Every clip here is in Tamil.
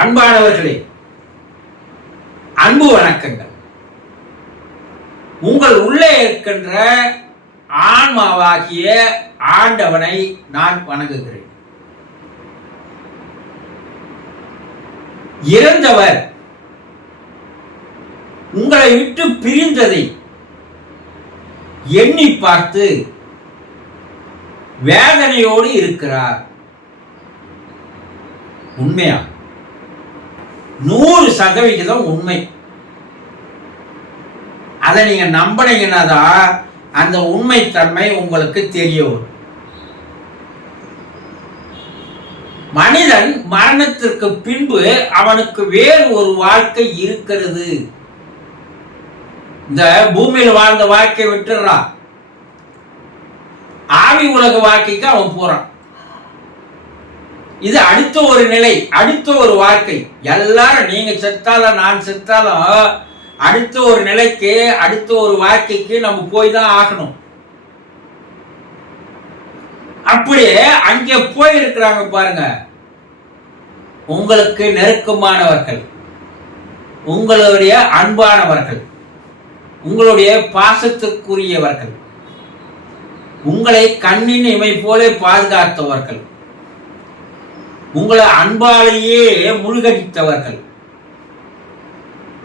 அன்பானவர்களே அன்பு வணக்கங்கள். உங்கள் உள்ளே இருக்கின்ற ஆன்மாவாகிய ஆண்டவனை நான் வணங்குகிறேன். இறந்தவர் உங்களை விட்டு பிரிந்ததை எண்ணி பார்த்து வேதனையோடு இருக்கிறார். உண்மையா? நூறு சதவிகிதம் உண்மை. அதை நீங்க நம்பினீங்கன்னா தான் அந்த உண்மைத்தன்மை உங்களுக்கு தெரிய வரும் மனிதன் மரணத்திற்கு பின்பு அவனுக்கு வேறு ஒரு வாழ்க்கை இருக்கிறது. இந்த பூமியில் வாழ்ந்த வாழ்க்கையை விட்டுறான். ஆவி உலக வாழ்க்கைக்கு அவன் போறான். இது அடுத்த ஒரு நிலை அடுத்த ஒரு வாழ்க்கை. எல்லாரும் நீங்க செத்தாலும் நான் செத்தாலும் அடுத்த ஒரு நிலைக்கு அடுத்த ஒரு வாழ்க்கைக்கு நம்ம போய் தான் ஆகணும். அப்படியே அங்கே போய் இருக்கிறாங்க பாருங்க. உங்களுக்கு நெருக்கமானவர்கள் உங்களுடைய அன்பானவர்கள் உங்களுடைய பாசத்துக்குரியவர்கள் உங்களை கண்ணின் இமை போல பாதுகாத்தவர்கள். உங்களை அன்பாலேயே முழுகடித்தவர்கள்.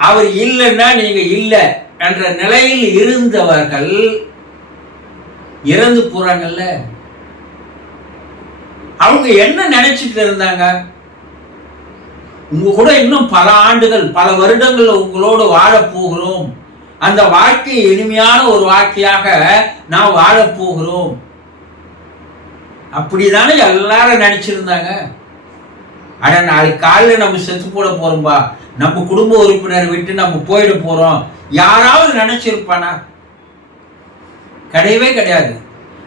அவர் இல்லைன்னா நீங்க இல்லை என்ற நிலையில் இருந்தவர்கள் இறந்து போறாங்கல்ல. அவங்க என்ன நினைச்சிட்டு இருந்தாங்க? உங்க கூட இன்னும் பல ஆண்டுகள் பல வருடங்கள் உங்களோடு வாழப்போகிறோம் அந்த வாழ்க்கை இனிமையான ஒரு வாழ்க்கையாக நாம் வாழப்போகிறோம் அப்படிதானே எல்லாரும் நினைச்சிருந்தாங்க? அட நாளைக்கு காலையில் நம்ம செத்து போட போறோம்பா. நம்ம குடும்ப உறுப்பினர் விட்டு நம்ம போயிட போறோம். யாராவது நினைச்சிருப்பானா? கிடையவே கிடையாது.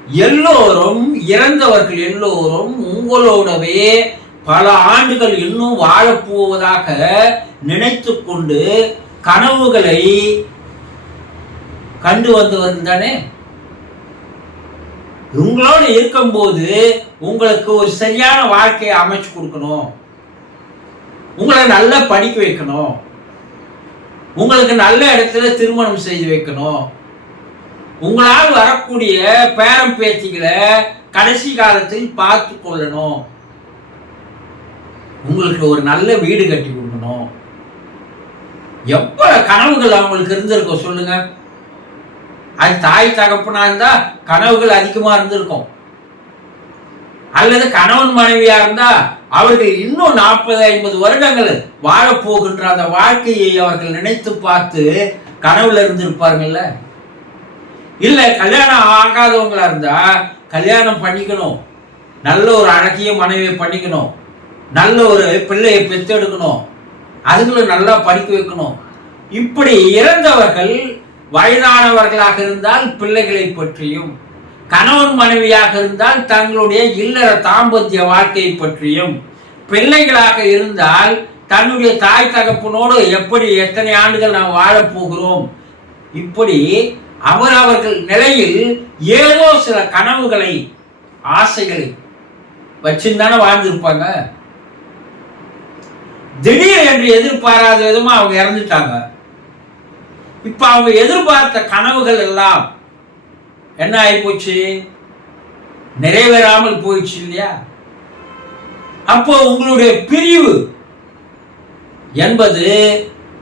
எல்லோரும் இறந்தவர்கள் எல்லோரும் உங்களோடவே பல ஆண்டுகள் இன்னும் வாழப்போவதாக நினைத்து கொண்டு கனவுகளை கண்டு வந்தவர் தானே உங்களோடு இருக்கும்போது உங்களுக்கு ஒரு சரியான வாழ்க்கையை அமைச்சு கொடுக்கணும். உங்களை நல்லா படிக்க வைக்கணும். உங்களுக்கு நல்ல இடத்துல திருமணம் செய்து வைக்கணும். உங்களால் வரக்கூடிய பேரம் பேத்திகளை கடைசி காலத்தில் பார்த்து கொள்ளணும். உங்களுக்கு ஒரு நல்ல வீடு கட்டி கொடுக்கணும். எவ்வளவு கனவுகள் அவங்களுக்கு இருந்திருக்கோம் சொல்லுங்க. அது தாய் தகப்பனா இருந்தா கனவுகள் அதிகமா இருந்திருக்கும். அல்லது கணவன் மனைவியா இருந்தா அவர்கள் இன்னும் நாற்பது ஐம்பது வருடங்கள் வாழப்போகின்ற அந்த வாழ்க்கையை அவர்கள் நினைத்து பார்த்து கனவுல இருந்திருப்பார்கள்ல? இல்ல கல்யாணம் ஆகாதவங்களா இருந்தா கல்யாணம் பண்ணிக்கணும். நல்ல ஒரு அழகிய மனைவியை பண்ணிக்கணும். நல்ல ஒரு பிள்ளையை பெற்றெடுக்கணும். அதுங்களும் நல்லா படிக்க வைக்கணும். இப்படி இறந்தவர்கள் வயதானவர்களாக இருந்தால் பிள்ளைகளை பற்றியும் கணவன் மனைவியாக இருந்தால் தங்களுடைய இல்லற தாம்பத்திய வாழ்க்கையை பற்றியும் பிள்ளைகளாக இருந்தால் தன்னுடைய தாய் தகப்பனோடு எப்படி எத்தனை ஆண்டுகள் நாம் வாழப் போகிறோம்? இப்படி அவர்கள் நிலையில் ஏதோ சில கனவுகளை ஆசைகளை வச்சுதானே வாழ்ந்திருப்பாங்க. திடீர் என்று எதிர்பாராத விதமாக அவங்க இறந்துட்டாங்க. இப்போ அவங்க எதிர்பார்த்த கனவுகள் எல்லாம் என்ன ஆகிப்போச்சு நிறைவேறாமல் போயிடுச்சு இல்லையா? அப்போ உங்களுடைய பிரிவு என்பது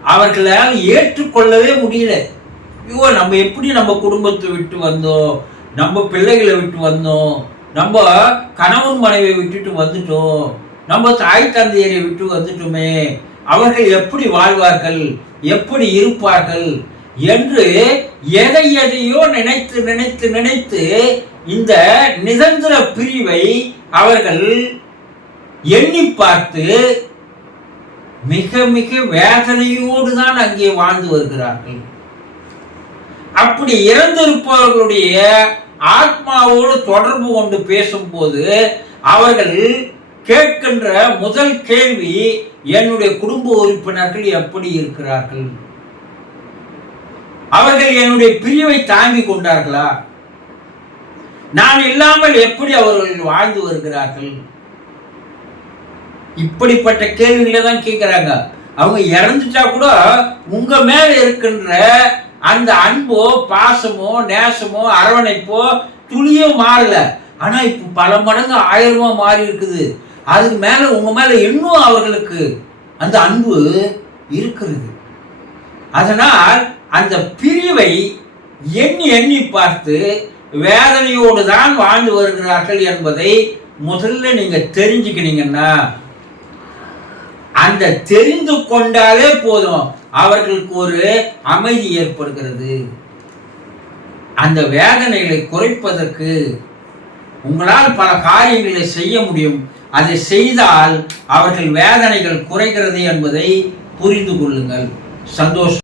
அவர்களால் ஏற்றுக்கொள்ளவே முடியல. ஐயோ நம்ம எப்படி நம்ம குடும்பத்தை விட்டு வந்தோம்? நம்ம பிள்ளைகளை விட்டு வந்தோம்? நம்ம கணவன் மனைவியை விட்டுட்டு வந்துட்டோம்? நம்ம தாய் தந்தையரை விட்டு வந்துட்டோமே? அவர்கள் எப்படி வாழ்வார்கள்? எப்படி இருப்பார்கள் என்று எதை எதையோ நினைத்து நினைத்து நினைத்து இந்த நிரந்தர பிரிவை அவர்கள் எண்ணி பார்த்து மிக மிக வேதனையோடு தான் அங்கே வாழ்ந்து வருகிறார்கள். அப்படி இறந்திருப்பவர்களுடைய ஆத்மாவோடு தொடர்பு கொண்டு பேசும்போது அவர்கள் கேட்கின்ற முதல் கேள்வி என்னுடைய குடும்ப உறுப்பினர்கள் எப்படி இருக்கிறார்கள்? அவர்கள் என்னுடைய பிரிவை தாங்கிக் கொண்டார்களா? நான் இல்லாமல் எப்படி அவர்கள் வாழ்ந்து வருகிறார்கள்? இப்படிப்பட்ட கேள்விகளை தான் கேட்குறாங்க. அவங்க இறந்துட்டா கூட உங்க மேல இருக்கின்ற அந்த அன்போ பாசமோ நேசமோ அரவணைப்போ துளியோ மாறல. ஆனா இப்போ பல மடங்கு ஆயிரமா மாறி இருக்குது. அதுக்கு மேலே உங்கள் மேலே இன்னும் அவர்களுக்கு அந்த அன்பு இருக்கிறது. அதனால் அந்த பிரிவை எண்ணி எண்ணி பார்த்து வேதனையோடு தான் வாழ்ந்து வருகிறார்கள் என்பதை முதல்ல நீங்கள் தெரிஞ்சுக்கினீங்கன்னா அந்த தெரிந்து கொண்டாலே போதும் அவர்களுக்கு ஒரு அமைதி ஏற்படுகிறது. அந்த வேதனைகளை குறைப்பதற்கு உங்களால் பல காரியங்களை செய்ய முடியும். அதை செய்தால் அவர்கள் வேதனைகள் குறைகிறது என்பதை புரிந்து கொள்ளுங்கள். சந்தோஷம்.